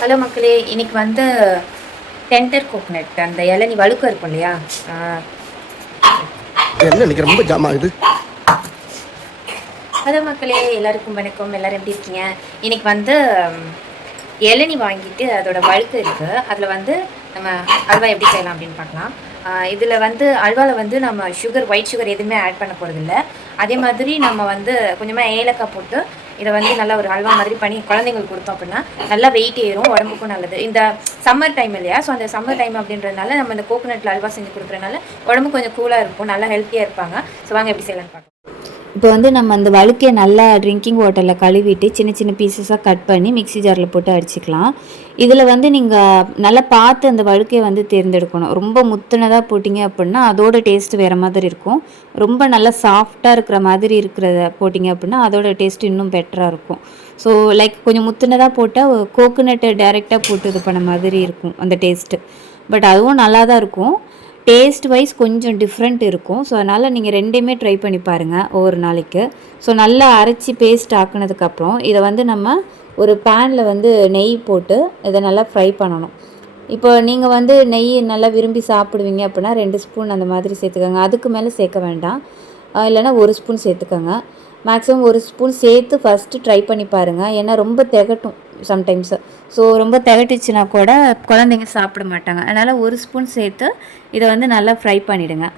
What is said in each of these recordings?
Hello மக்களே, இன்னைக்கு வந்து டெண்டர் கோகனட் அந்த இளநி வழுக்க இருக்கும் இல்லையா? என்ன இன்னைக்கு ரொம்ப ஜாம் ஆகுது. ஹலோ மக்களே, எல்லாருக்கும் வணக்கம். எல்லாரும் எப்படி இருக்கீங்க? இன்னைக்கு வந்து இளநி வாங்கிட்டு அதோட வழுக்க இருக்கு. அதில் வந்து நம்ம அல்வா எப்படி செய்யலாம் அப்படின்னு பார்க்கலாம். இதில் வந்து அல்வாவில் வந்து நம்ம ஒயிட் சுகர் எதுவுமே ஆட் பண்ண போகிறதில்ல. அதே மாதிரி நம்ம வந்து கொஞ்சமாக ஏலக்காய் போட்டு இதை வந்து நல்லா ஒரு அல்வா மாதிரி பண்ணி குழந்தைங்களுக்கு கொடுத்தோம் அப்படின்னா நல்லா வெயிட் ஏறும், உடம்புக்கும் நல்லது. இந்த சம்மர் டைம் இல்லையா? ஸோ அந்த சம்மர் டைம் அப்படின்றதுனால நம்ம இந்த கோகோனட்டில் அல்வா செஞ்சு கொடுக்குறதுனால உடம்பு கொஞ்சம் கூலாக இருக்கும், நல்லா ஹெல்த்தியாக இருப்பாங்க. ஸோ வாங்க எப்படி செய்யலாம்னு பார்க்கலாம். இப்போ வந்து நம்ம அந்த வழுக்கையை நல்லா ட்ரிங்கிங் வாட்டரில் கழுவிட்டு சின்ன சின்ன பீசஸாக கட் பண்ணி மிக்ஸி ஜாரில் போட்டு அடிச்சுக்கலாம். இதில் வந்து நீங்கள் நல்லா பார்த்து அந்த வழுக்கையை வந்து தேர்ந்தெடுக்கணும். ரொம்ப முத்துனதாக போட்டிங்க அப்படின்னா அதோட டேஸ்ட்டு வேறு மாதிரி இருக்கும். ரொம்ப நல்லா சாஃப்டாக இருக்கிற மாதிரி இருக்கிறத போட்டிங்க அப்படின்னா அதோட டேஸ்ட்டு இன்னும் பெட்டராக இருக்கும். ஸோ லைக் கொஞ்சம் முத்துனதாக போட்டால் கோகோனட்டை டைரெக்டாக போட்டு இது பண்ண மாதிரி இருக்கும் அந்த டேஸ்ட்டு. பட் அதுவும் நல்லா தான் இருக்கும். டேஸ்ட் வைஸ் கொஞ்சம் டிஃப்ரெண்ட் இருக்கும். ஸோ அதனால் நீங்கள் ரெண்டையுமே ட்ரை பண்ணி பாருங்கள் ஒவ்வொரு நாளைக்கு. ஸோ நல்லா அரைச்சி பேஸ்ட் ஆக்குனதுக்கப்புறம் இதை வந்து நம்ம ஒரு பேனில் வந்து நெய் போட்டு இதை நல்லா ஃப்ரை பண்ணணும். இப்போ நீங்கள் வந்து நெய் நல்லா விரும்பி சாப்பிடுவீங்க அப்படின்னா 2 ஸ்பூன் அந்த மாதிரி சேர்த்துக்கோங்க. அதுக்கு மேலே சேர்க்க வேண்டாம். இல்லைனா 1 ஸ்பூன் சேர்த்துக்கோங்க. மேக்ஸிமம் 1 ஸ்பூன் சேர்த்து ஃபஸ்ட்டு ட்ரை பண்ணி பாருங்கள். ஏன்னா ரொம்ப திகட்டும் சம்டைம்ஸு. ஸோ ரொம்ப திகட்டுச்சுன்னா கூட குழந்தைங்க சாப்பிட மாட்டாங்க. அதனால் 1 ஸ்பூன் சேர்த்து இதை வந்து நல்லா ஃப்ரை பண்ணிவிடுங்க.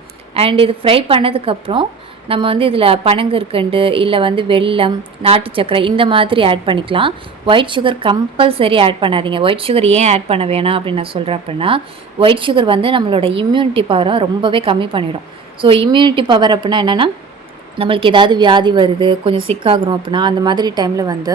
அண்ட் இது ஃப்ரை பண்ணதுக்கப்புறம் நம்ம வந்து இதில் பனங்கற்கண்டு இல்லை வந்து வெல்லம், நாட்டு சர்க்கரை இந்த மாதிரி ஆட் பண்ணிக்கலாம். ஒயிட் சுகர் கம்பல்சரி ஆட் பண்ணாதீங்க. ஒயிட் சுகர் ஏன் ஆட் பண்ண வேணாம் அப்படின்னு நான் சொல்கிறேன் அப்படின்னா, ஒயிட் சுகர் வந்து நம்மளோட இம்யூனிட்டி பவரை ரொம்பவே கம்மி பண்ணிவிடும். ஸோ இம்யூனிட்டி பவர் அப்படின்னா என்னென்னா, நம்மளுக்கு ஏதாவது வியாதி வருது, கொஞ்சம் சிக்காகிறோம் அப்படின்னா அந்த மாதிரி டைமில் வந்து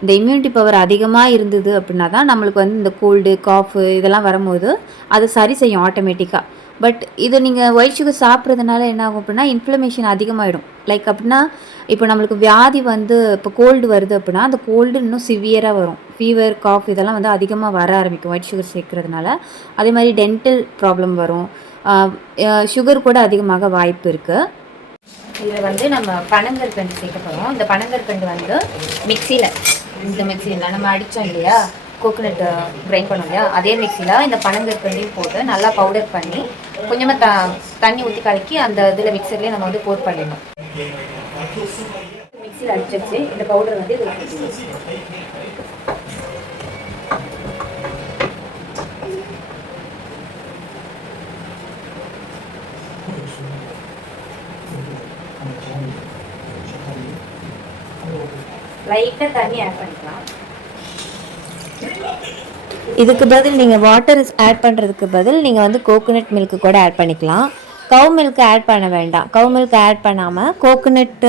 இந்த இம்யூனிட்டி பவர் அதிகமாக இருந்தது அப்படின்னா தான் நம்மளுக்கு வந்து இந்த கோல்டு, காஃபு இதெல்லாம் வரும்போது அதை சரி செய்யும் ஆட்டோமேட்டிக்காக. பட் இது நீங்கள் ஒயிட் சுகர் சாப்பிட்றதுனால என்ன ஆகும் அப்படின்னா இன்ஃப்ளமேஷன் அதிகமாகிடும். லைக் அப்படின்னா இப்போ நம்மளுக்கு வியாதி வந்து இப்போ கோல்டு வருது அப்படின்னா அந்த கோல்டு இன்னும் சிவியராக வரும். ஃபீவர், காஃப் இதெல்லாம் வந்து அதிகமாக வர ஆரம்பிக்கும் ஒயிட் சுகர் சேர்க்கறதுனால. அதே மாதிரி டென்டல் ப்ராப்ளம் வரும். சுகர் கூட அதிகமாக வாய்ப்பு இருக்குது. இதில் வந்து நம்ம பனங்கற்கண்டு சேர்க்க போகிறோம். இந்த பனங்கற்கண்டு வந்து இந்த மிக்சியில் நம்ம அடித்தோம் இல்லையா, கோகோனட் கிரைண்ட் பண்ணோம் இல்லையா, அதே மிக்சியில் இந்த பனங்கற்கண்டையும் போட்டு நல்லா பவுடர் பண்ணி கொஞ்சமாக தண்ணி ஊற்றி கலக்கி அந்த இதில் மிக்சர்லேயே நம்ம வந்து போட் பண்ணிடணும். மிக்சியில் அடிச்சிச்சு இந்த பவுடர் வந்து இதில் லைட்டாக தண்ணி ஆட் பண்ணிக்கலாம். இதுக்கு பதில் நீங்கள் வாட்டர் ஆட் பண்ணுறதுக்கு பதில் நீங்கள் வந்து கோகோனட் மில்க்கு கூட ஆட் பண்ணிக்கலாம். கவு மில்க் ஆட் பண்ண வேண்டாம். கவு மில்க் ஆட் பண்ணாமல் கோகோனட்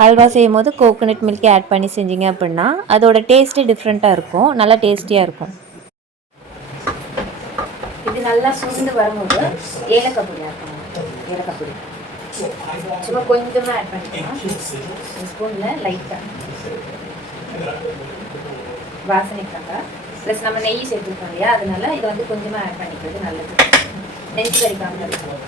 ஹல்வா செய்யும் போது கோகோனட் மில்க்கே ஆட் பண்ணி செஞ்சீங்க அப்படின்னா அதோட டேஸ்ட்டு டிஃப்ரெண்ட்டாக இருக்கும், நல்லா டேஸ்டியாக இருக்கும். இது நல்லா சுண்டு வரும்போது ஏலக்காய் பொடி ஆட் பண்ணணும். ஏலக்காய் பொடி சும்மா கொஞ்சமாக ஆட் பண்ணிக்கலாம். ஸ்பூனில் லைட்டாக வாசனைக்காக ப்ளஸ் நம்ம நெய் சேர்த்துருக்கோம் இல்லையா, அதனால இதை வந்து கொஞ்சமாக ஆட் பண்ணிக்கிறது நல்லது. நெஞ்சு கறிக்காமல் இருக்கும்.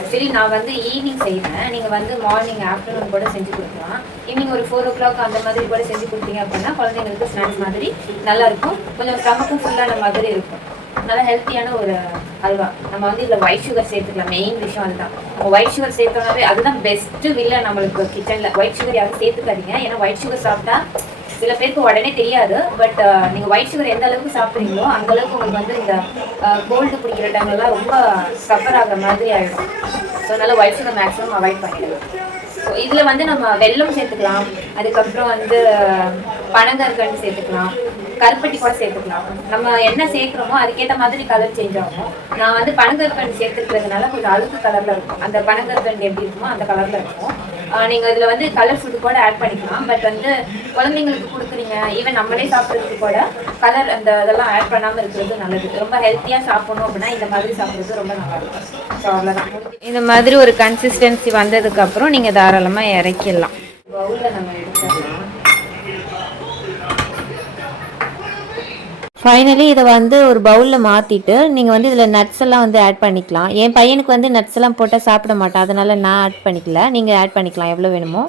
ஆக்சுவலி நான் வந்து ஈவினிங் செய்வேன். நீங்கள் வந்து மார்னிங் ஆஃப்டர்நூன் கூட செஞ்சு கொடுக்கலாம். ஈவினிங் ஒரு 4 o'clock அந்த மாதிரி கூட செஞ்சு கொடுத்தீங்க அப்படின்னா குழந்தைங்களுக்கு ஸ்நாக்ஸ் மாதிரி நல்லாயிருக்கும். கொஞ்சம் ஸ்டமக்கும் ஃபுல்லான மாதிரி இருக்கும். நல்லா ஹெல்த்தியான ஒரு அல்வா. நம்ம வந்து இதில் ஒயிட் சுகர் சேர்த்துக்கலாம். மெயின் விஷயம் அதுதான். நம்ம ஒயிட் சுகர் சேர்த்தோம்னாவே அதுதான் பெஸ்ட்டு வில்லை நம்மளுக்கு கிச்சனில். ஒயிட் சுகர் யாரும் சேர்த்துக்காதீங்க. ஏன்னா ஒயிட் சுகர் சாப்பிட்டா சில பேருக்கு உடனே தெரியாது. பட் நீங்கள் ஒயிட் சுகர் எந்த அளவுக்கு சாப்பிட்றீங்களோ அந்தளவுக்கு உங்களுக்கு வந்து இந்த கோல்டு பிடிக்கிற டைம்லாம் ரொம்ப சஃபர் ஆகிற மாதிரி ஆகிடும். ஸோ அதனால் ஒயிட் சுகர் மேக்ஸிமம் அவாய்ட் பண்ணிடலாம். ஸோ இதில் வந்து நம்ம வெல்லம் சேர்த்துக்கலாம். அதுக்கப்புறம் வந்து பனங்கற்கண்டு சேர்த்துக்கலாம். கருப்பட்டி கூட சேர்த்துக்கலாம். நம்ம என்ன சேர்க்குறோமோ அதுக்கேற்ற மாதிரி கலர் சேஞ்ச் ஆகும். நான் வந்து பனங்கற்கண்டு சேர்த்துக்கிறதுனால கொஞ்சம் அழுக்கு கலரில் இருக்கும். அந்த பனங்கற்கண்டு எப்படி இருக்குமோ அந்த கலரில் இருக்கும். நீங்கள் இதில் வந்து கலர் ஃபுட்டு கூட ஆட் பண்ணிக்கலாம். பட் வந்து குழந்தைங்களுக்கு கொடுக்குறீங்க, ஈவன் நம்மளே சாப்பிட்றதுக்கு கூட கலர் அந்த இதெல்லாம் ஆட் பண்ணாமல் இருக்கிறது நல்லது. ரொம்ப ஹெல்த்தியாக சாப்பிடணும் அப்படின்னா இந்த மாதிரி சாப்பிட்றது ரொம்ப நல்லாயிருக்கும். ஸோ அவ்வளோதான். இந்த மாதிரி ஒரு கன்சிஸ்டன்சி வந்ததுக்கப்புறம் நீங்கள் தாராளமாக இறக்கிடலாம். பவுலில் நம்ம எடுத்துடலாம். ஃபைனலி இதை வந்து ஒரு பவுலில் மாற்றிட்டு நீங்கள் வந்து இதில் நட்ஸ் எல்லாம் வந்து ஆட் பண்ணிக்கலாம். என் பையனுக்கு வந்து நட்ஸ் எல்லாம் போட்டால் சாப்பிட மாட்டான், அதனால் நான் ஆட் பண்ணிக்கல. நீங்கள் ஆட் பண்ணிக்கலாம் எவ்வளோ வேணுமோ.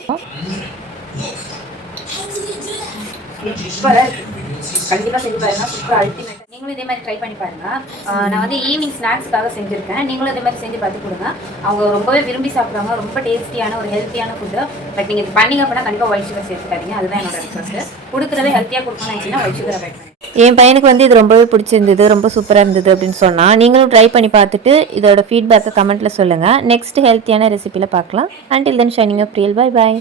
கண்டிப்பாக செஞ்சு பாருங்க, சூப்பர் அல்டிமேட். நீங்களும் இதே மாதிரி ட்ரை பண்ணி பாருங்க. நான் வந்து ஈவினிங் ஸ்நாக்ஸ்க்காக செஞ்சுருக்கேன். நீங்களும் இதே மாதிரி செஞ்சு பார்த்து கொடுங்க. அவங்க ரொம்பவே விரும்பி சாப்பிட்றாங்க. ரொம்ப டேஸ்டியான ஒரு ஹெல்த்தியான ஃபுட்டு. பட் நீங்கள் இது பண்ணீங்க அப்படின்னா கண்டிப்பாக ஒயிட் சுகர் சேர்த்துக்காதீங்க. அதுதான் என்னோட ரிக்வஸ்ட். கொடுக்குறதே ஹெல்த்தியாக கொடுக்கணும்னு நினச்சிங்கன்னா ஒயிட் சுகர் அவாய்ட் பண்ணுங்க. என் பையனுக்கு வந்து இது ரொம்பவே பிடிச்சிருந்தது, ரொம்ப சூப்பராக இருந்தது அப்படின்னு சொன்னால், நீங்களும் ட்ரை பண்ணி பார்த்துட்டு இதோட ஃபீட்பேக்கை கமெண்ட்டில் சொல்லுங்கள். நெக்ஸ்ட் ஹெல்த்தியான ரெசிபியில் பார்க்கலாம். அண்டில் தென் ஷைனிங் அப் ரியல். Bye bye.